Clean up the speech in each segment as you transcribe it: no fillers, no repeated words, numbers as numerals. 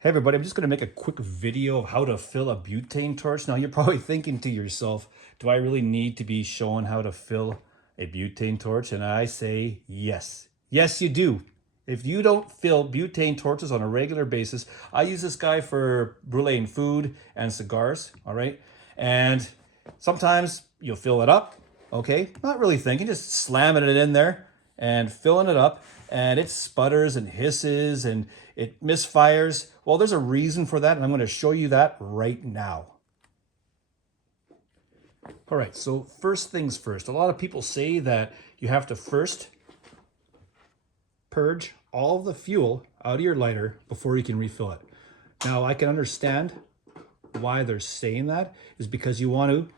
Hey everybody, I'm just going to make a quick video of how to fill a butane torch. Now you're probably thinking to yourself, do I really need to be showing how to fill a butane torch? And I say yes. Yes, you do. If you don't fill butane torches on a regular basis, I use this guy for bruleeing food and cigars, all right? And sometimes you'll fill it up, okay? Not really thinking, just slamming it in there and filling it up, and it sputters and hisses and it misfires. Well, there's a reason for that, and I'm going to show you that right now. All right, so first things first. A lot of people say that you have to first purge all of the fuel out of your lighter before you can refill it. Now, I can understand why they're saying that is because you want to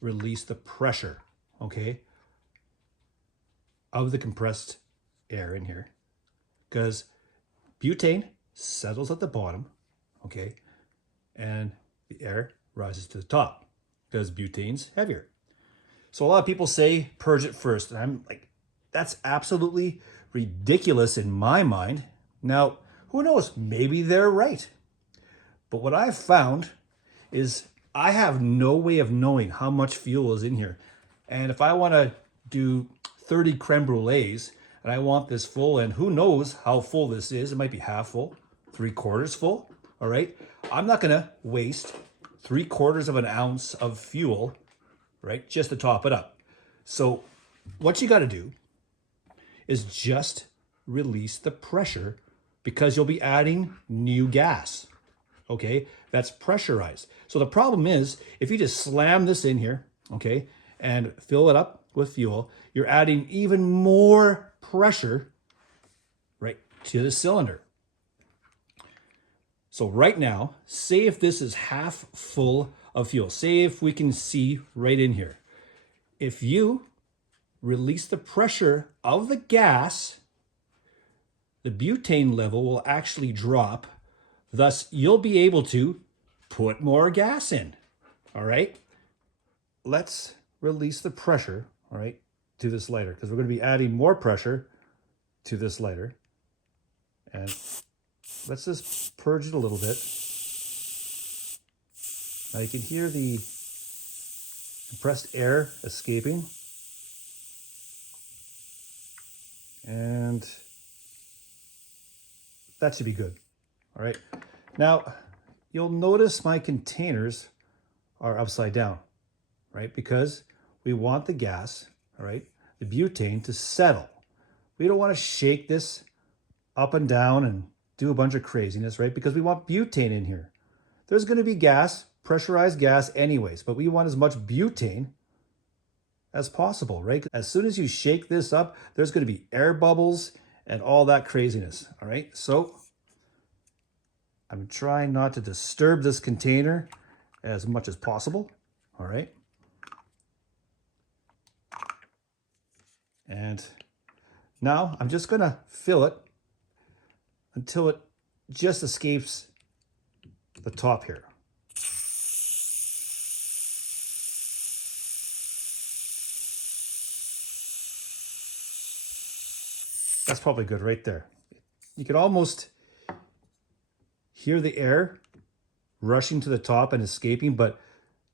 release the pressure, okay, of the compressed air in here, because butane settles at the bottom, okay, and the air rises to the top because butane's heavier. So a lot of people say purge it first, and I'm like, that's absolutely ridiculous in my mind. Now, who knows, maybe they're right. But what I've found is I have no way of knowing how much fuel is in here. And if I want to do 30 creme brulees and I want this full, and who knows how full this is, it might be half full, 3/4 full, all right? I'm not gonna waste 3/4 of an ounce of fuel, right, just to top it up. So what you gotta do is just release the pressure, because you'll be adding new gas, okay? That's pressurized. So the problem is, if you just slam this in here, okay, and fill it up with fuel, you're adding even more pressure, right, to the cylinder. So right now, say if this is half full of fuel, say if we can see right in here, if you release the pressure of the gas, the butane level will actually drop. Thus, you'll be able to put more gas in, all right? Let's release the pressure, all right, to this lighter, because we're going to be adding more pressure to this lighter. And let's just purge it a little bit. Now you can hear the compressed air escaping. And that should be good. All right. Now, you'll notice my containers are upside down, right? Because we want the gas, all right, the butane, to settle. We don't want to shake this up and down and do a bunch of craziness, right? Because we want butane in here. There's going to be gas, pressurized gas anyways, but we want as much butane as possible, right? As soon as you shake this up, there's going to be air bubbles and all that craziness, all right? So I'm trying not to disturb this container as much as possible, all right? And now I'm just gonna fill it until it just escapes the top here. That's probably good right there. You can almost hear the air rushing to the top and escaping, but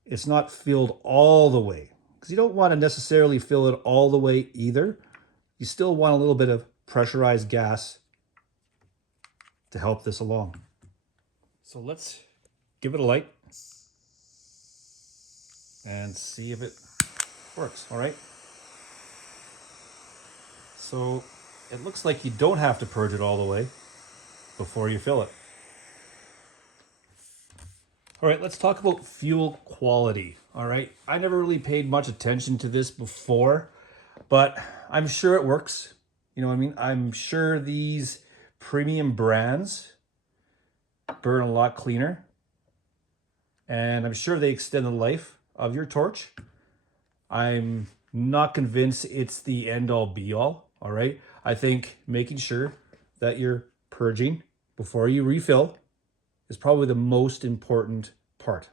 it's not filled all the way, because you don't want to necessarily fill it all the way either. You still want a little bit of pressurized gas to help this along. So let's give it a light and see if it works, all right? So it looks like you don't have to purge it all the way before you fill it. All right, let's talk about fuel quality, all right? I never really paid much attention to this before, but I'm sure it works. You know what I mean? I'm sure these premium brands burn a lot cleaner, and I'm sure they extend the life of your torch. I'm not convinced it's the end-all be-all, all right? I think making sure that you're purging before you refill is probably the most important part.